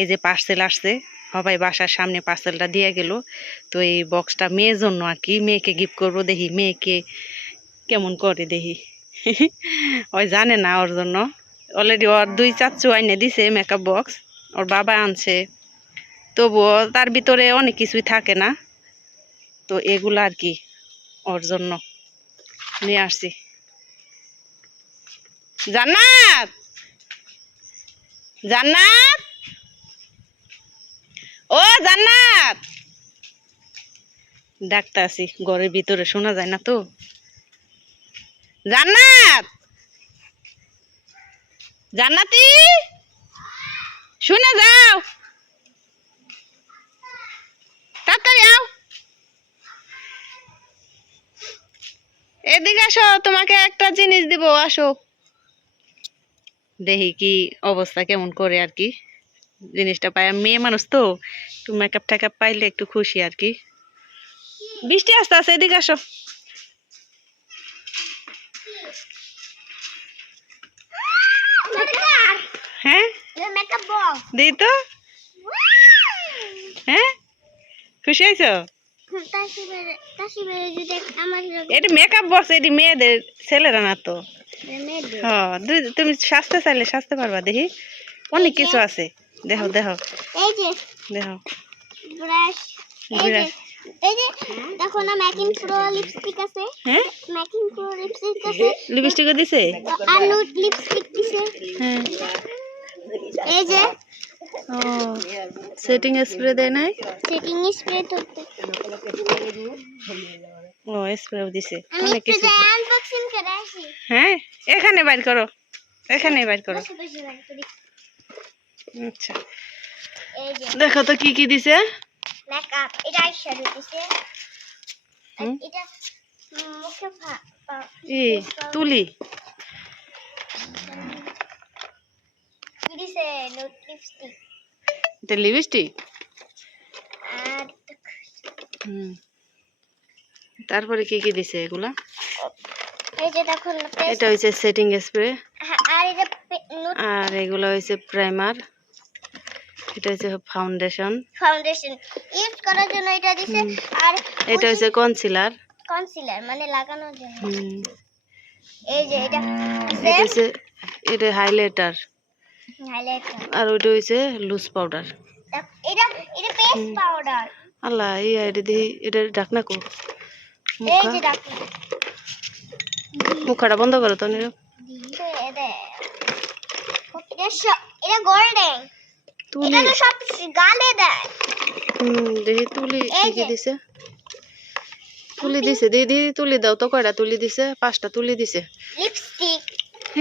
এই যে পার্সেল আসছে, সবাই বাসার সামনে পার্সেলটা দিয়ে গেল। তো এই বক্সটা মেয়ের জন্য আর কি, মেয়েকে গিফট করবো, দেখি মেয়েকে কেমন করে দেখি। ওই জানে না ওর জন্য, অলরেডি ওর 2 চাচ্চু আইনে দিছে মেকআপ বক্স, ওর বাবা আনছে, তবুও তার ভিতরে অনেক কিছুই থাকে না। তো এগুলো আর কি ওর জন্য নিয়ে আসছি। জান্নাত, জান্নাত, ও জান্নাত, ডাকতে আসি, ঘরের ভিতরে শোনা যায় না তো। জান্নাত, জান্নাতি, শুনে যাও, তাড়াতাড়ি আও, এদিকে আসো, তোমাকে একটা জিনিস দিব, আসো। দেখি কি অবস্থা কেমন করে আর কি জিনিসটা পাই। মেয়ে মানুষ তো একটু মেকআপ টেকআপ পাইলে একটু খুশি আর কি। বৃষ্টি আসতে আছে, এদিকে আসো। হ্যাঁ দিই তো। হ্যাঁ খুশি হয়েছ? এটা মেকআপ বক্স, এটি মেয়েদের, ছেলেরা না তো। হ্যাঁ তুমি সাজতে চাইলে সাজতে পারবা, দেখি অনেক কিছু আছে। দেখো দেখো দেখো, লিপস্টিকও দিছে, সেটিং স্প্রে দেয় নাই, সেটিং স্প্রে তো ও স্প্রেও দিছে, অনেক কিছু। হ্যাঁ এখানে বাইর করো, এখানে বাইর করো। আচ্ছা দেখো তো কি কি দিছে। মেকআপ, এটা আইশ্যাডো দিছে, এটা মুখে তুলি কি দিছে, লিপস্টিক, এটা লিপস্টিক। আর তারপরে কি কি দিছে এগুলা? এই যে দেখো, এটা হইছে সেটিং স্প্রে, আর এগুলা হইছে প্রাইমার, এটা হচ্ছে ফাউন্ডেশন, ইউজ করার জন্য এটা দিছে। আর এটা হচ্ছে কনসিলার, মানে লাগানোর জন্য। এই যে এটা হচ্ছে, এটা হাইলাইটার, আর ওইটা হচ্ছে লুজ পাউডার, এটা পেস্ট পাউডার। আল্লাহ এই আইডি দি, এটা ঢাকনা কো, এই যে ঢাকনা, মুখটা বন্ধ করো তো নিরব। এটা গোল্ডেন, এটা তো সব গালে দেয়। দেখি তুলি কি দিছে, তুলি দিছে, দিদি তুলি দাও তো, কয়টা তুলি দিছে? 5টা তুলি দিছে। লিপস্টিক,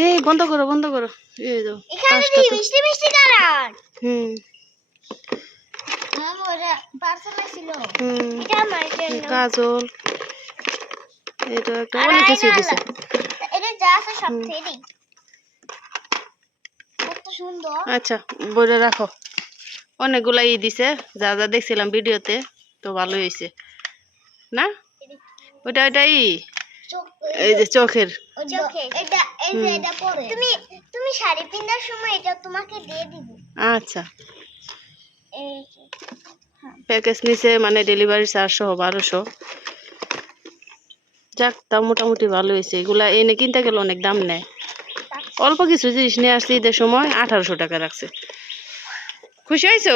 এই বন্ধ করো বন্ধ করো, এই দাও 5টা তো মিষ্টি মিষ্টি কালার। ওরা পার্সেল ছিল, এটা আমার জন্য কাজল, এটা একটা অনেক কিছু দিছে। এটা যা আছে সব থ্রেডিং, কত সুন্দর। আচ্ছা বইরে রাখো, অনেকগুলাই দিছে, যা যা দেখছিলাম ভিডিওতে, তো ভালোই হয়েছে না? ওটা ওটাই, এই যে চোখের, এটা এই যে এটা পরে তুমি শাড়ি পিন্দার সময় এটা তোমাকে দিয়ে দিব। আচ্ছা এই প্যাকেজ নিছে, মানে ডেলিভারি চার্জ সহ 1200। যাক তা মোটামুটি ভালো হয়েছে। এগুলা এনে কিনতে গেলে অনেক দাম নেয়, অল্প কিছু জিনিস নিয়ে আসছি ঈদের সময় 1800 টাকা রাখছে। খুশি হয়েছো?